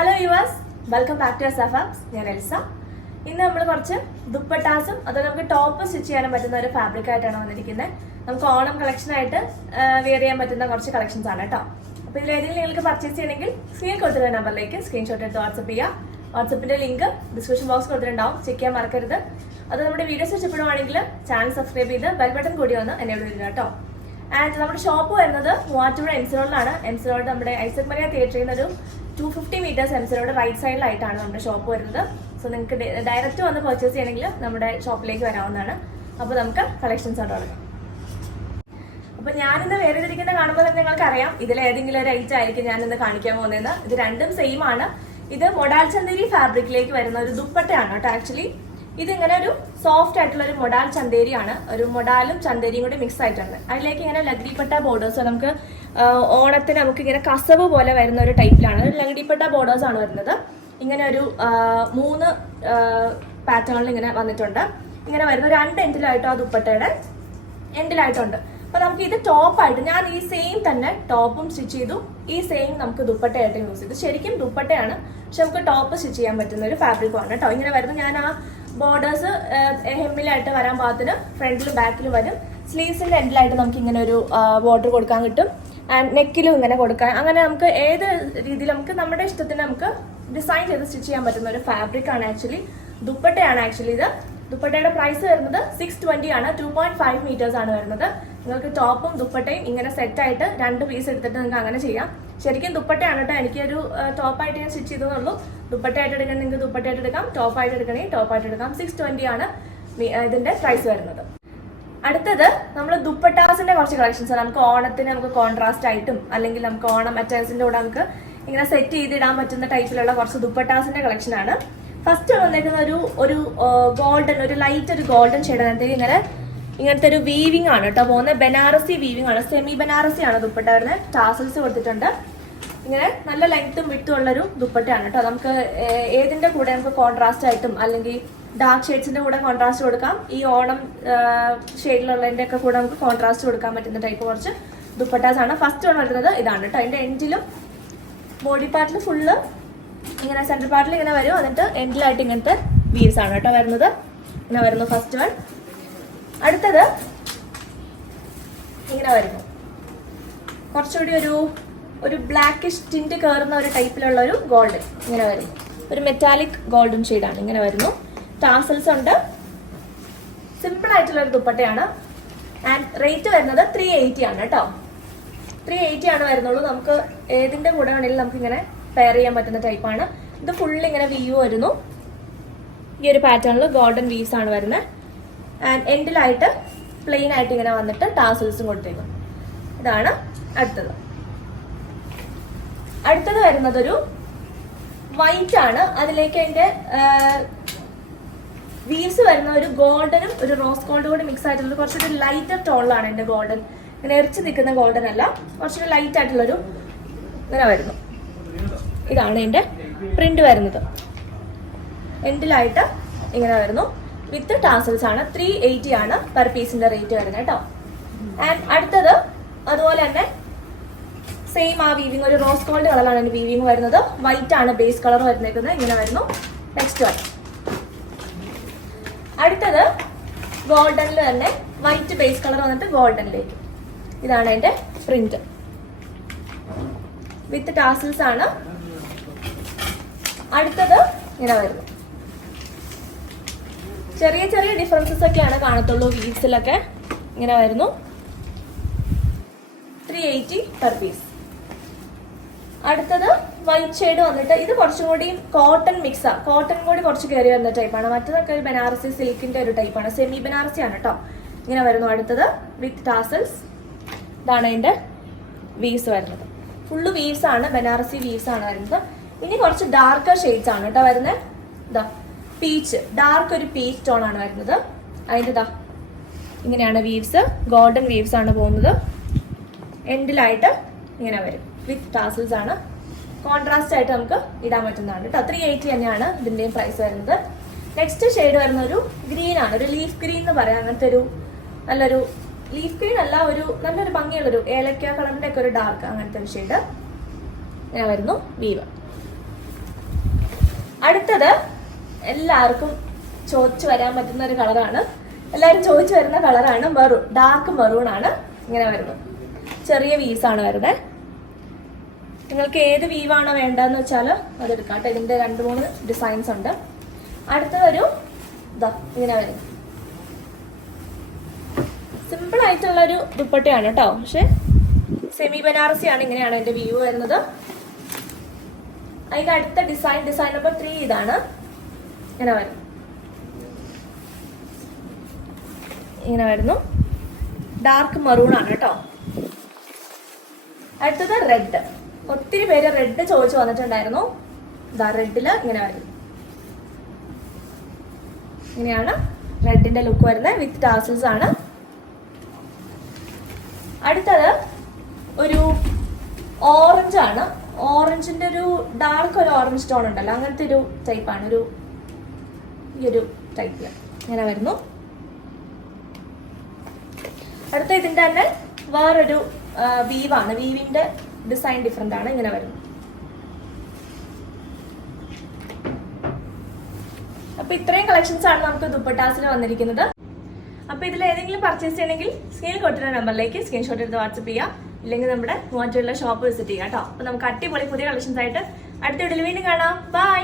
Hello yours, welcome back to സഫാബ്സ്. ഞാൻ Elsa. ഇന്ന് നമ്മൾ കുറച്ച് ദുപ്പട്ടാസും അതുപോലെ നമുക്ക് ടോപ്പ് സ്റ്റിച്ച് ചെയ്യാനും പറ്റുന്ന ഒരു ഫാബ്രിക് ആയിട്ടാണ് വന്നിരിക്കുന്നത്. നമുക്ക് ഓണം കളക്ഷൻ ആയിട്ട് വെയർ ചെയ്യാൻ പറ്റുന്ന കുറച്ച് കളക്ഷൻസ് ആണ് കേട്ടോ. അപ്പോൾ ഇതിൽ ഏതെങ്കിലും നിങ്ങൾക്ക് പർച്ചേസ് ചെയ്യണമെങ്കിൽ സ്ക്രീൻ കൊടുത്തിരുന്ന നമ്പറിലേക്ക് സ്ക്രീൻഷോട്ട് എടുത്ത് വാട്സപ്പ് ചെയ്യുക. വാട്സപ്പിന്റെ ലിങ്ക് ഡിസ്ക്രിപ്ഷൻ ബോക്സ് കൊടുത്തിട്ടുണ്ടാവും, ചെക്ക് ചെയ്യാൻ മറക്കരുത്. അത് നമ്മുടെ വീഡിയോസ് ഇഷ്ടപ്പെടുവാണെങ്കിൽ ചാനൽ സബ്സ്ക്രൈബ് ചെയ്ത് ബെൽ ബട്ടൺ കൂടി വന്ന് എന്നെ വിളിക്കുക കേട്ടോ. ആൻഡ് നമ്മുടെ ഷോപ്പ് വരുന്നത് മൂവാറ്റുപുഴ എംസി റോഡ് നമ്മുടെ ഐസക് മരിയ തിയേറ്ററിൽ നിന്ന് ഒരു 250 meters എംസി റോഡ് റൈറ്റ് സൈഡിലായിട്ടാണ് നമ്മുടെ ഷോപ്പ് വരുന്നത്. സോ നിങ്ങൾക്ക് ഡയറക്റ്റ് വന്ന് പർച്ചേസ് ചെയ്യണമെങ്കിൽ നമ്മുടെ ഷോപ്പിലേക്ക് വരാവുന്നതാണ്. അപ്പോൾ നമുക്ക് കളക്ഷൻസ് ആയിട്ട് തുടങ്ങാം. അപ്പോൾ ഞാനിന്ന് വേറെ ചെയ്തിരിക്കുന്ന കാണുമ്പോൾ തന്നെ നിങ്ങൾക്ക് അറിയാം ഇതിൽ ഏതെങ്കിലും ഒരു ഐറ്റം ആയിരിക്കും ഞാനിന്ന് കാണിക്കാൻ പോകുന്നത്. ഇത് രണ്ടും സെയിം ആണ്. ഇത് മൊഡാൽ ചന്തേരി ഫാബ്രിക്കിലേക്ക് വരുന്ന ഒരു ദുപ്പട്ടയാണ് കേട്ടോ. ആക്ച്വലി ഇതിങ്ങനെ ഒരു സോഫ്റ്റ് ആയിട്ടുള്ള ഒരു മൊഡാൽ ചന്തേരിയാണ്. ഒരു മൊഡാലും ചന്തേരിയും കൂടി മിക്സ് ആയിട്ടുണ്ട്. അതിലേക്ക് ഇങ്ങനെ ലഗ്ഡിപ്പട്ട ബോർഡേഴ്സ്, നമുക്ക് ഓണത്തിന് നമുക്ക് ഇങ്ങനെ കസവ് പോലെ വരുന്ന ഒരു ടൈപ്പിലാണ് ലഗ്ഡിപ്പട്ട ബോർഡേഴ്സ് ആണ് വരുന്നത്. ഇങ്ങനെ ഒരു 3 പാറ്റേണിൽ ഇങ്ങനെ വന്നിട്ടുണ്ട്. ഇങ്ങനെ വരുന്ന 2 എൻഡിലായിട്ടോ ആ ദുപ്പട്ടയുടെ എൻഡിലായിട്ടുണ്ട്. അപ്പൊ നമുക്ക് ഇത് ടോപ്പായിട്ട് ഞാൻ ഈ സെയിം തന്നെ ടോപ്പും സ്റ്റിച്ച് ചെയ്തു. ഈ സെയിം നമുക്ക് ദുപ്പട്ടയായിട്ട് യൂസ് ചെയ്തു. ശരിക്കും ദുപ്പട്ടയാണ്, പക്ഷെ നമുക്ക് ടോപ്പ് സ്റ്റിച്ച് ചെയ്യാൻ പറ്റുന്ന ഒരു ഫാബ്രിക്കുമാണ് കേട്ടോ. ഇങ്ങനെ വരുമ്പോൾ ഞാൻ ആ ബോർഡേഴ്സ് ഹെമ്മിലായിട്ട് വരാൻ പാകത്തിന് ഫ്രണ്ടിലും ബാക്കിലും വരും. സ്ലീവ്സിന്റെ എൻഡിലായിട്ട് നമുക്ക് ഇങ്ങനെ ഒരു ബോർഡർ കൊടുക്കാൻ കിട്ടും. ആൻഡ് നെക്കിലും ഇങ്ങനെ കൊടുക്കാൻ, അങ്ങനെ നമുക്ക് ഏത് രീതിയിൽ നമുക്ക് നമ്മുടെ ഇഷ്ടത്തിന് നമുക്ക് ഡിസൈൻ ചെയ്ത് സ്റ്റിച്ച് ചെയ്യാൻ പറ്റുന്ന ഒരു ഫാബ്രിക് ആണ് ആക്ച്വലി. ദുപ്പട്ടയാണ് ആക്ച്വലി ഇത്. ദുപ്പട്ടയുടെ പ്രൈസ് വരുന്നത് 620 ആണ്. 2.5 meters ആണ് വരുന്നത്. നിങ്ങൾക്ക് ടോപ്പും ദുപ്പട്ടയും ഇങ്ങനെ സെറ്റായിട്ട് 2 പീസ് എടുത്തിട്ട് നിങ്ങൾക്ക് അങ്ങനെ ചെയ്യാം. ശരിക്കും ദുപ്പട്ടയാണ് കേട്ടോ. എനിക്കൊരു ടോപ്പായിട്ട് ഞാൻ സ്റ്റിച്ച് ചെയ്തതെന്നുള്ളൂ. ദുപ്പട്ടയായിട്ട് എടുക്കണം നിങ്ങൾക്ക് ദുപ്പട്ടയായിട്ട് എടുക്കാം, ടോപ്പായിട്ട് എടുക്കണമെങ്കിൽ ടോപ്പായിട്ട് എടുക്കാം. 620 ആണ് ഇതിന്റെ പ്രൈസ് വരുന്നത്. അടുത്തത് നമ്മൾ ദുപ്പട്ടാസിന്റെ കുറച്ച് കളക്ഷൻസ് ആണ്. നമുക്ക് ഓണത്തിന് നമുക്ക് കോൺട്രാസ്റ്റ് ആയിട്ടും അല്ലെങ്കിൽ നമുക്ക് ഓണം അറ്റാച്ചിന്റെ കൂടെ നമുക്ക് ഇങ്ങനെ സെറ്റ് ചെയ്തിടാൻ പറ്റുന്ന ടൈപ്പിലുള്ള കുറച്ച് ദുപ്പട്ടാസിന്റെ കളക്ഷൻ ആണ്. ഫസ്റ്റ് വന്നേക്കുന്ന ഒരു ഗോൾഡൻ, ഒരു ലൈറ്റ് ഒരു ഗോൾഡൻ ഷെയ്ഡ് അതിനകത്തേക്ക് ഇങ്ങനത്തെ ഒരു വീവിംഗ് ആണ് കേട്ടോ പോകുന്നത്. ബനാറസി വീവിംഗ് ആണ്, സെമി ബനാറസി ആണ് ദുപ്പട്ട വരുന്നത്. ടാസൽസ് കൊടുത്തിട്ടുണ്ട്. ഇങ്ങനെ നല്ല ലെങ്ത്തും വിട്ടും ഉള്ളൊരു ദുപ്പട്ടയാണ് കേട്ടോ. നമുക്ക് ഏതിന്റെ കൂടെ നമുക്ക് കോൺട്രാസ്റ്റ് ആയിട്ടും അല്ലെങ്കിൽ ഡാർക്ക് ഷെയ്ഡ്സിന്റെ കൂടെ കോൺട്രാസ്റ്റ് കൊടുക്കാം. ഈ ഓണം ഷെയ്ഡിലുള്ളതിന്റെ ഒക്കെ കൂടെ നമുക്ക് കോൺട്രാസ്റ്റ് കൊടുക്കാൻ പറ്റുന്ന ടൈപ്പ് കുറച്ച് ദുപ്പട്ടാസ് ആണ്. ഫസ്റ്റ് വൺ വരുന്നത് ഇതാണ് കേട്ടോ. അതിന്റെ എൻഡിലും ബോഡി പാർട്ടിൽ ഫുള്ള് ഇങ്ങനെ സെൻട്രൽ പാർട്ടിൽ ഇങ്ങനെ വരും. എന്നിട്ട് എൻഡിലായിട്ട് ഇങ്ങനത്തെ വീവ്സ് ആണ് കേട്ടോ വരുന്നത്. ഇങ്ങനെ വരുന്നു ഫസ്റ്റ് വൺ. അടുത്തത് ഇങ്ങനെ വരുന്നു കുറച്ചുകൂടി ഒരു ബ്ലാക്കിഷ് ടിന്റ് കയറുന്ന ഒരു ടൈപ്പിലുള്ള ഒരു ഗോൾഡൻ ഇങ്ങനെ വരുന്നു. ഒരു മെറ്റാലിക് ഗോൾഡൻ ഷെയ്ഡാണ് ഇങ്ങനെ വരുന്നു. ടാസൽസ് ഉണ്ട്. സിമ്പിൾ ആയിട്ടുള്ള ഒരു ദുപ്പട്ടയാണ്. ആൻഡ് റേറ്റ് വരുന്നത് 380 ആണ് കേട്ടോ. 380 ആണ് വരുന്നുള്ളൂ. നമുക്ക് ഏതിന്റെ കൂടെ വേണമെങ്കിലും നമുക്ക് ഇങ്ങനെ പെയർ ചെയ്യാൻ പറ്റുന്ന ടൈപ്പാണ്. ഇത് ഫുള്ള് ഇങ്ങനെ വീവ് വരുന്നു. ഈ ഒരു പാറ്റേണിൽ ഗോൾഡൻ വീവ്സ് ആണ് വരുന്നത്. ആൻഡ് എൻഡിലായിട്ട് പ്ലെയിൻ ആയിട്ട് ഇങ്ങനെ വന്നിട്ട് ടാസൽസും കൊടുത്തേക്കും. ഇതാണ് അടുത്തത്. അടുത്തത് വരുന്നത് ഒരു വൈറ്റ് ആണ്. അതിലേക്ക് അതിന്റെ വീവ്സ് വരുന്ന ഒരു ഗോൾഡനും ഒരു റോസ് ഗോൾഡ് കൂടി മിക്സ് ആയിട്ടുള്ള കുറച്ചൊരു ലൈറ്റർ ടോണിലാണ് എന്റെ ഗോൾഡൻ. ഇങ്ങനെ എറിച്ച് നിൽക്കുന്ന ഗോൾഡൻ അല്ല, കുറച്ചൊരു ലൈറ്റ് ആയിട്ടുള്ളൊരു ഇങ്ങനെ വരുന്നു. ഇതാണ് ഇതിന്റെ പ്രിന്റ് വരുന്നത്. എൻഡിലായിട്ട് ഇങ്ങനെ വരുന്നു. വിത്ത് ടാസൽസ് ആണ്. 380 ആണ് പെർ പീസിന്റെ റേറ്റ് വരുന്നത് കേട്ടോ. ആൻഡ് അടുത്തത് അതുപോലെ തന്നെ സെയിം ആ വീവിങ്, ഒരു റോസ് ഗോൾഡ് കളറാണ് അതിന്റെ വീവിങ് വരുന്നത്. വൈറ്റ് ആണ് ബേസ് കളർ വരുന്നേക്കുന്നത്. ഇങ്ങനെ വരുന്നു. Next one. അടുത്തത് ഗോൾഡനിൽ തന്നെ വൈറ്റ് ബേസ് കളർ വന്നിട്ട് ഗോൾഡനിലേക്ക്. ഇതാണ് അതിന്റെ പ്രിന്റ് വിത്ത് ടാസൽസ് ആണ്. അടുത്തത് ഇങ്ങനെ വരുന്നു. ചെറിയ ചെറിയ ഡിഫറൻസസ് ഒക്കെയാണ് കാണത്തുള്ളൂ വീവ്സിലൊക്കെ. ഇങ്ങനെ വരുന്നു. 380 പെർ പീസ്. അടുത്തത് വൈറ്റ് ഷെയ്ഡ് വന്നിട്ട് ഇത് കുറച്ചും കൂടി കോട്ടൺ മിക്സാ. കോട്ടൺ കൂടി കുറച്ച് കയറി വരുന്ന ടൈപ്പാണ്. മറ്റതൊക്കെ ഒരു ബനാറസി സിൽക്കിന്റെ ഒരു ടൈപ്പാണ്. സെമി ബനാറസി ആണ് കേട്ടോ. ഇങ്ങനെ വരുന്നു. അടുത്തത് വിത്ത് ടാസൽസ്. ഇതാണ് അതിന്റെ വീവ്സ് വരുന്നത്. ഫുള്ള് വീവ്സ് ആണ്, ബനാറസി വീവ്സ് ആണ് വരുന്നത്. ഇനി കുറച്ച് ഡാർക്കർ ഷെയ്ഡ്സ് ആണ് കേട്ടോ വരുന്നത്. ഇതാ പീച്ച്, ഡാർക്ക് ഒരു പീച്ച് ടോൺ ആണ് വരുന്നത്. അതിൻ്റെ ഇതാ ഇങ്ങനെയാണ് വീവ്സ്. ഗോൾഡൻ വീവ്സ് ആണ് പോകുന്നത്. എൻഡിലായിട്ട് ഇങ്ങനെ വരും. വിത്ത് ടാസൽസ് ആണ്. കോൺട്രാസ്റ്റ് ആയിട്ട് നമുക്ക് ഇടാൻ പറ്റുന്നതാണ് കേട്ടോ. 380 തന്നെയാണ് ഇതിന്റെയും പ്രൈസ് വരുന്നത്. നെക്സ്റ്റ് ഷെയ്ഡ് വരുന്ന ഒരു ഗ്രീൻ ആണ്. ഒരു ലീഫ് ഗ്രീൻ എന്ന് പറയാം. അങ്ങനത്തെ ഒരു നല്ലൊരു ലീഫ് ഗ്രീൻ അല്ല, ഒരു നല്ലൊരു ഭംഗിയുള്ളൊരു ഏലക്ക കളറിന്റെ ഒക്കെ ഒരു ഡാർക്ക് അങ്ങനത്തെ ഒരു ഷെയ്ഡ്. ഇങ്ങനെ വരുന്നു വീവ്. അടുത്തത് എല്ലാവർക്കും ചോദിച്ചു വരാൻ പറ്റുന്ന ഒരു കളറാണ്, എല്ലാവരും ചോദിച്ചു വരുന്ന കളറാണ് മെറൂൺ. ഡാർക്ക് മെറൂൺ ആണ് ഇങ്ങനെ വരുന്നത്. ചെറിയ വീസാണ് വരുന്നത്. നിങ്ങൾക്ക് ഏത് വീവാണോ വേണ്ടതെന്ന് വെച്ചാൽ അതെടുക്കാം കേട്ടോ. ഇതിൻ്റെ 2-3 ഡിസൈൻസ് ഉണ്ട്. അടുത്തതൊരു ഇതാ ഇങ്ങനെ വരും. സിമ്പിൾ ആയിട്ടുള്ളൊരു ദുപ്പട്ടയാണ് കേട്ടോ. പക്ഷെ സെമി ബനാറസി ആണ്. ഇങ്ങനെയാണ് എൻ്റെ വ്യൂ വരുന്നത്. അതിൻ്റെ അടുത്ത ഡിസൈൻ നമ്പർ 3 ഇതാണ്. ഇങ്ങനെ വരും. ഇങ്ങനെ വരുന്നു. ഡാർക്ക് മെറൂൺ ആണ് കേട്ടോ. അടുത്തത് റെഡ്. ഒത്തിരി പേര് റെഡ് ചോദിച്ചു വന്നിട്ടുണ്ടായിരുന്നു. ഇതാ റെഡില് ഇങ്ങനെ വരും. ഇങ്ങനെയാണ് റെഡിന്റെ ലുക്ക് വരുന്നത്. വിത്ത് ടാസൽസ് ആണ്. അടുത്തത് ഒരു ഓറഞ്ച് ആണ്. ഓറഞ്ചിന്റെ ഒരു ഡാർക്ക് ഒരു ഓറഞ്ച് ടോൺ ഉണ്ടല്ലോ, അങ്ങനത്തെ ഒരു ടൈപ്പാണ്. ഈ ഒരു ടൈപ്പില് ഇങ്ങനെ വരുന്നു. അടുത്ത ഇതിന്റെ തന്നെ വേറൊരു വീവാണ്. വീവിന്റെ ഡിസൈൻ ഡിഫറെന്റ് ആണ്. ഇങ്ങനെ വരുന്നു. അപ്പൊ ഇത്രയും കളക്ഷൻസ് ആണ് നമുക്ക് ദുപ്പട്ടാസിൽ വന്നിരിക്കുന്നത്. അപ്പൊ ഇതിൽ ഏതെങ്കിലും പർച്ചേസ് ചെയ്യണമെങ്കിൽ സ്ക്രീനിൽ കൊടുത്തിരുന്ന നമ്പറിലേക്ക് സ്ക്രീൻഷോട്ട് എടുത്ത് വാട്സ്ആപ്പ് ചെയ്യാം. ഇല്ലെങ്കിൽ നമ്മുടെ മൂവാറ്റുപുഴ ഷോപ്പ് വിസിറ്റ് ചെയ്യാം കേട്ടോ. അപ്പൊ നമുക്ക് അടിപൊളി പുതിയ കളക്ഷൻസ് ആയിട്ട് അടുത്ത വീഡിയോയിൽ വീണ്ടും കാണാം. ബൈ.